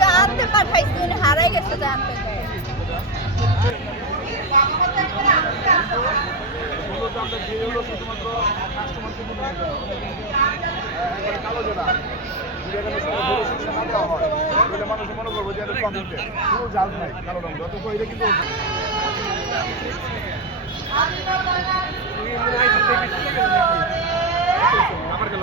জানতে পাঠাইছেন হারাই গেছে জানতে কালো জোড়া মানুষ মনে করব যে এটা কোনো জাল নাই কালো রঙ যত কইলে কিন্তু আমার গেল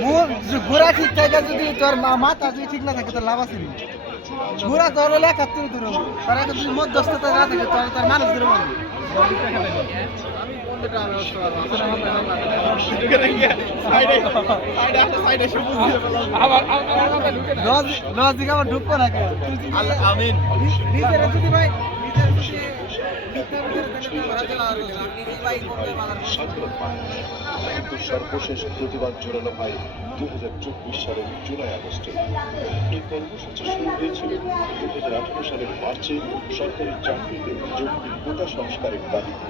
মোর ঘোরা ঠিক থাকে যদি তোর মাথা যদি ঠিক না থাকে, তোর লাভ আছে ঘোরা তোর একাত্তর দূর হব তার যদি মধ্যস্থতা না থাকে তোর তার মানুষ দূর আমার ঢুকবো না আমিন। নিজের যদি ভাই নিজের যদি কিন্তু সর্বশেষ প্রতিবাদ জোরালো হয় দু হাজার চব্বিশ সালের জুলাই আগস্টে। এই কর্মসূচি শুরু হয়েছিল দু হাজার আঠারো সালের মার্চে সরকারি চাকরিতে যোগ্য কোটা সংস্কারের দাবিতে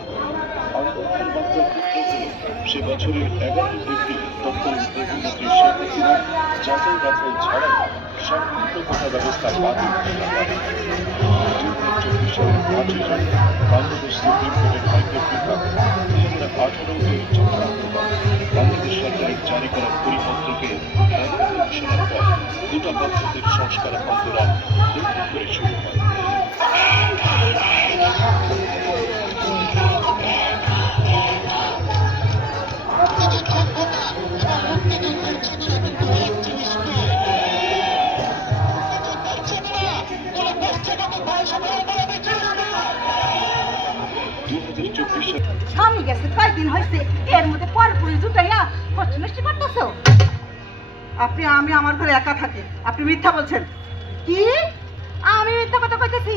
সে বছরের এগারো এপ্রিল তৎকালীন প্রধানমন্ত্রী শেখ হাসিনা যাচাই বাছাই ছাড়াই সংক্ষিপ্ত কোটা ব্যবস্থা বাতিল ঘোষণা করেন। চব্বিশ জুন বাংলাদেশ সুপ্রিম কোর্টের হাইকোর্ট জারি করা পরিপত্রকে ঘোষণার পর কোটা পদ্ধতির সংস্কার আন্দোলন নতুন করে শুরু হয় গেছে কয়েকদিন হয়েছে এর মধ্যে পর পুরি জুটাইয়া কষ্ট নষ্ট করতেছো? আপনি আমি আমার ঘরে একা থাকি। আপনি মিথ্যা বলছেন। কি? আমি মিথ্যা কথা কইতেছি?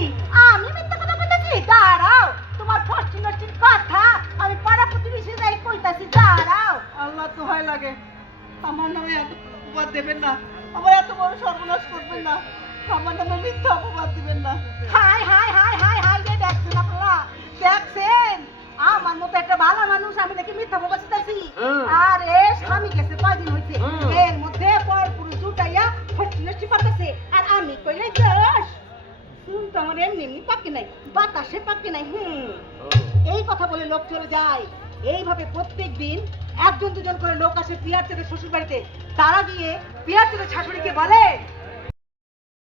আমি মিথ্যা কথা কইতেছি? দাঁড়াও তোমার পশ্চিম নষ্টির কথা আমি পাড়া প্রতিবেশী যাই কইতাছি দাঁড়াও। আল্লাহ তো হয় লাগে। আমার নামে এত অপবাদ দেবেন না। আমার এত বড় সর্বনাশ করবেন না। আমার নামে মিথ্যা অপবাদ দিবেন না। হাই হাই হাই হাই হাই দেখছেন আপনারা দেখছেন? বাতাসে পাকে নাই হুম। এই কথা বলে লোক চলে যায়। এইভাবে প্রত্যেক দিন একজন দুজন করে লোক আসে পিয়ার চেতে শ্বশুর বাড়িতে তারা গিয়ে পিয়ার চেতে শাশুড়িকে বলে